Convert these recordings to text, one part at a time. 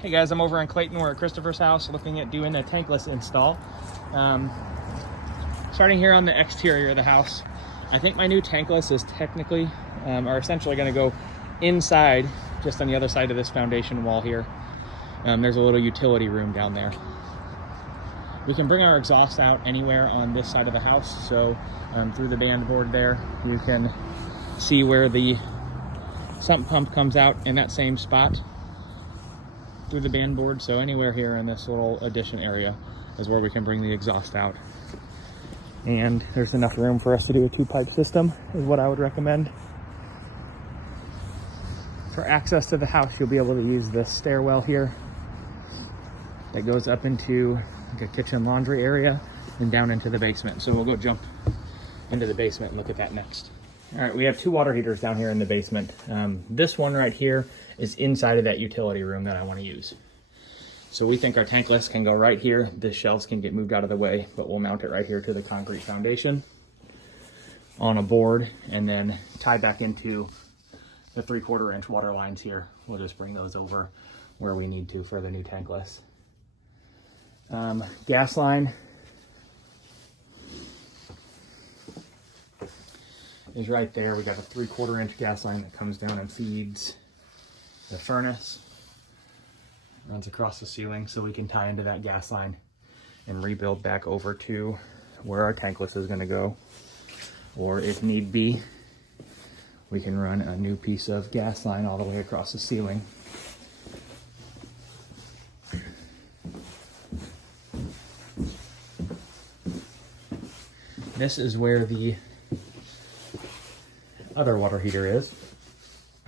Hey guys, I'm over in Clayton. We're at Christopher's house looking at doing a tankless install. Starting here on the exterior of the house, I think my new tankless is technically, are essentially going to go inside, just on the other side of this foundation wall here. There's a little utility room down there. We can bring our exhaust out anywhere on this side of the house, so through the band board there, you can see where the sump pump comes out in that same spot through the band board. So anywhere here in this little addition area is where we can bring the exhaust out. And there's enough room for us to do a 2-pipe system is what I would recommend. For access to the house, you'll be able to use this stairwell here that goes up into like a kitchen laundry area and down into the basement. So we'll go jump into the basement and look at that next. All right, we have 2 water heaters down here in the basement. This one right here is inside of that utility room that I want to use. So we think our tankless can go right here. The shelves can get moved out of the way, but we'll mount it right here to the concrete foundation on a board and then tie back into the 3/4 inch water lines here. We'll just bring those over where we need to for the new tankless. Gas line is right there. We got a 3/4 inch gas line that comes down and feeds the furnace. Runs across the ceiling, so we can tie into that gas line and rebuild back over to where our tankless is going to go. Or if need be, we can run a new piece of gas line all the way across the ceiling. This is where the other water heater is.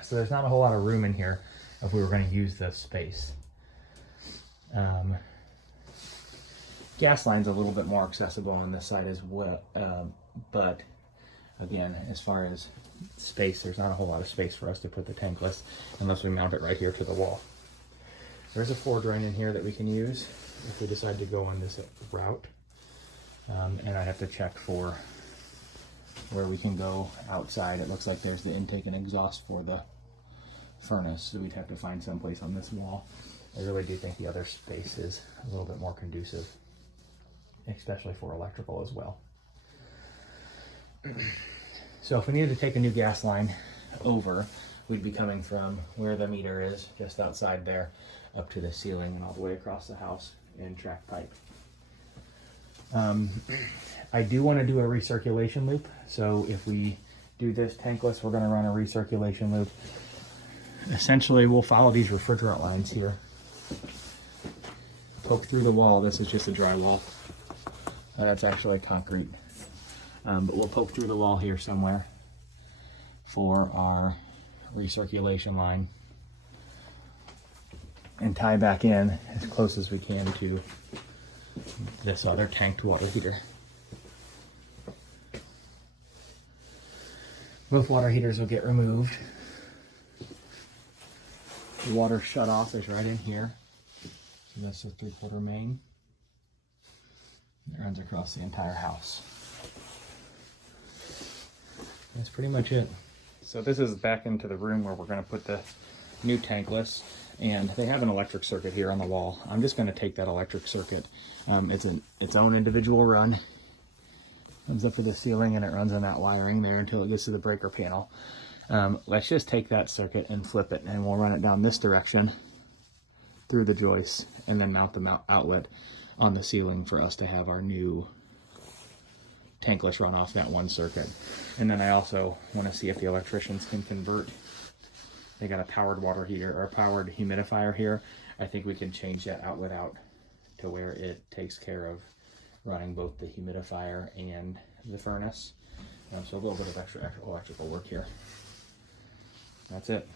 So there's not a whole lot of room in here if we were going to use this space. Gas line's a little bit more accessible on this side as well, but again, as far as space, there's not a whole lot of space for us to put the tankless unless we mount it right here to the wall. There's a floor drain in here that we can use if we decide to go on this route, and I have to check for where we can go outside. It looks like there's the intake and exhaust for the furnace, so we'd have to find someplace on this wall. I really do think the other space is a little bit more conducive, especially for electrical as well. So if we needed to take a new gas line over, we'd be coming from where the meter is, just outside there, up to the ceiling and all the way across the house in track pipe. I do want to do a recirculation loop. So if we do this tankless, we're going to run a recirculation loop. Essentially, we'll follow these refrigerant lines here. Poke through the wall. This is just a drywall. That's actually concrete. But we'll poke through the wall here somewhere for our recirculation line and tie back in as close as we can to this other tanked water heater. Both water heaters will get removed. The water shutoff is right in here. So that's the 3/4 main. It runs across the entire house. That's pretty much it. So this is back into the room where we're going to put the new tankless, and they have an electric circuit here on the wall. I'm just going to take that electric circuit. It's its own individual run. Comes up to the ceiling and it runs on that wiring there until it gets to the breaker panel. Let's just take that circuit and flip it, and we'll run it down this direction through the joist and then mount the outlet on the ceiling for us to have our new tankless run off that one circuit. And then I also want to see if the electricians can convert. They got a powered water heater or a powered humidifier here. I think we can change that outlet out to where it takes care of running both the humidifier and the furnace. So a little bit of extra electrical work here. That's it.